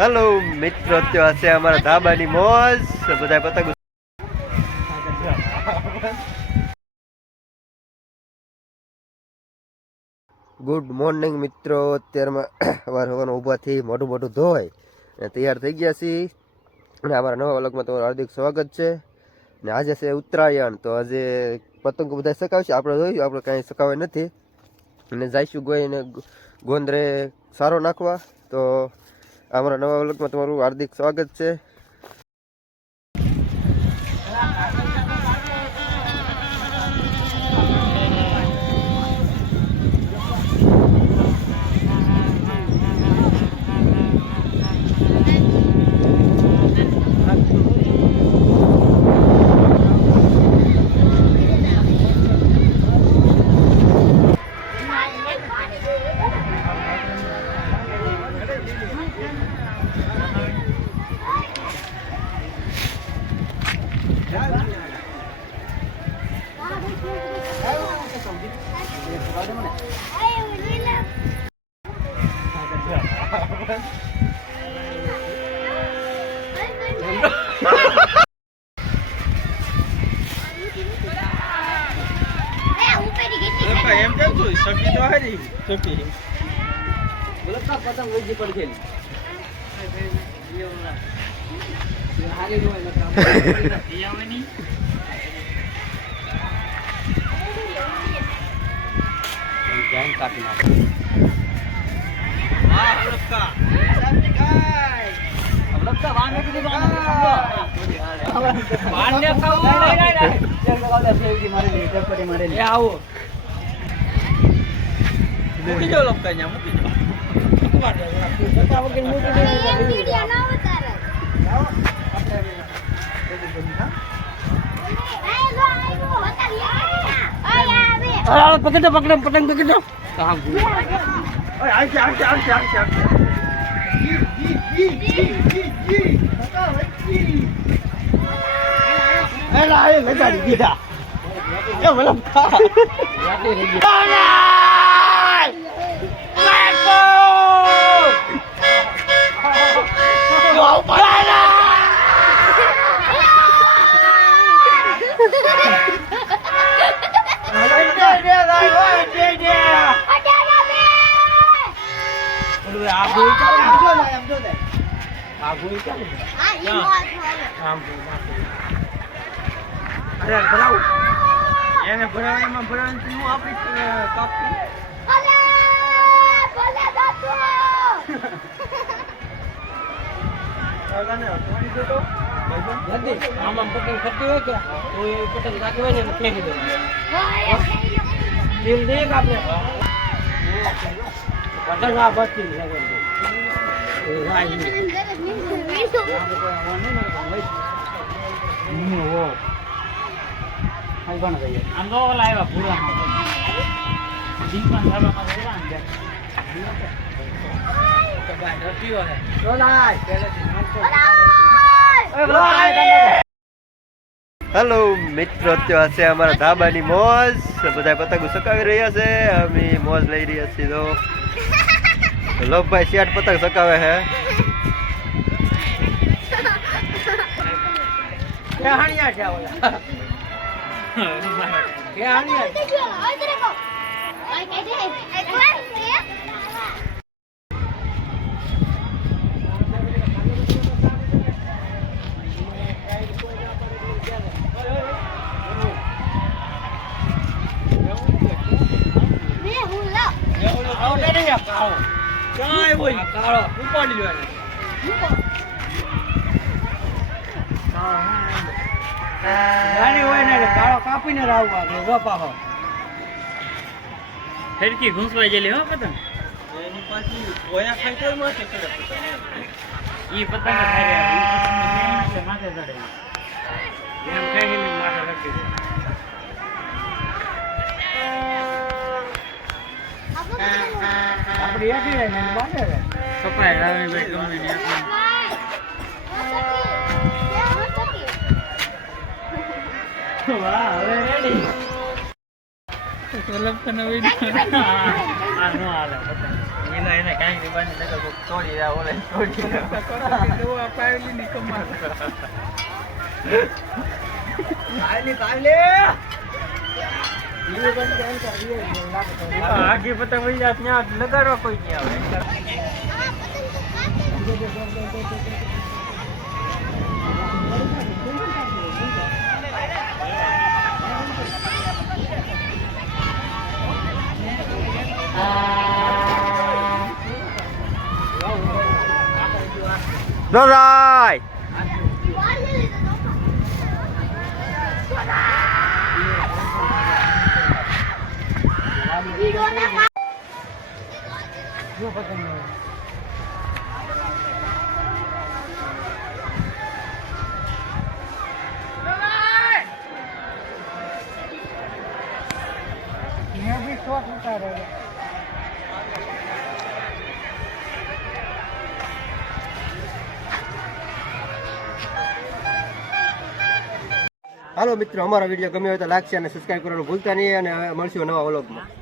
Hello મિત્રો, અત્યારે છે અમારા ધાબાની મોજ. બધા પતંગ ગુડ મોર્નિંગ મિત્રો. અત્યારમાં સવારમાં ઊભાથી મોટું મોટું ધોઈ અને તૈયાર થઈ ગયા છીએ અને અમારા નવા વ્લોગમાં તમારું હાર્દિક સ્વાગત છે. ને આજે છે ઉત્તરાયણ, તો આજે પતંગો બધા સકાવશે. આપણે જોઈશું, આપણે કાંઈ સકાવે નથી અને જઈશું ગોઈને ગોંદરે સારો નાખવા. તો અમારા નવા વ્લોગમાં તમારું હાર્દિક સ્વાગત છે. એમ કેમ છું સકી તો હારી સકી બોલો કા પતંગ ઉજી પડ ગઈ હારી નો એટલે કામ ઈયાવની જાન કાપી નાખ હા અબલકા સામને ગાય અબલકા વાને કીધી વાને ખાવ નહીં ચલ ગાલે ફેવડી મારી લે ચપટી મારી લે એ આવો મૂકી જો લપકા ન્યા મૂકી જો મૂકવા દે સકા વગર મૂકી દે વિડિયો ના ઉતારે આવો આપણે પકડો પકડો પતંગ પકડો કામ ઓય આ એલા એ લગાડી દીધા એ મલમ ખા વાટી રહી ગયા એને ભરાવામાં ભરાવાની હું આપણી કાપી આમાં પતંગ ખરતી હોય કે તો એ પતંગ રાખી હોય ને ફેંકી દો દિલ દે આપણે પતંગ આ બચી આમ તો લાવ્યા પૂરા હેલો મિત્રો, અત્યારે છે અમારા ધાબાની મોજ. બધા પતંગો સકાવી રહ્યા છે, અમે મોજ લઈ રહ્યા છીએ. તો લોભભાઈ 60 પતંગ સકાવે છે. કાપીને રાવવા ફેરકી ઘૂંસવાઈ ગયેલી હો પતંગ એની પાછી ગોયા ખાઈ તો માથે ચડે ઈ પતંગ ખાઈ માથે ચડે એમ ખાઈ માથે રાખી દે આપડી એકી રહે ને બાંધે રે કપાય રાવે બેઠો ને વાહ હવે રેડી લપતા નવી આ નો આલે પતંગ એલા એને કાંઈ ની બાની નકર કોક તોડી રહ્યા ઓલે તોડી રહ્યા દવા પાવેલી ની કમાલ આખી પતંગ વહી જાત ત્યાં લગાડવા કોઈ નહીં આવે નો રાય હાલો મિત્રો, અમારો વિડીયો ગમ્યો હોય તો લાઈક શેર અને સબસ્ક્રાઇબ કરવાનું ભૂલતા નહીં, અને મળશું નવા વ્લોગમાં.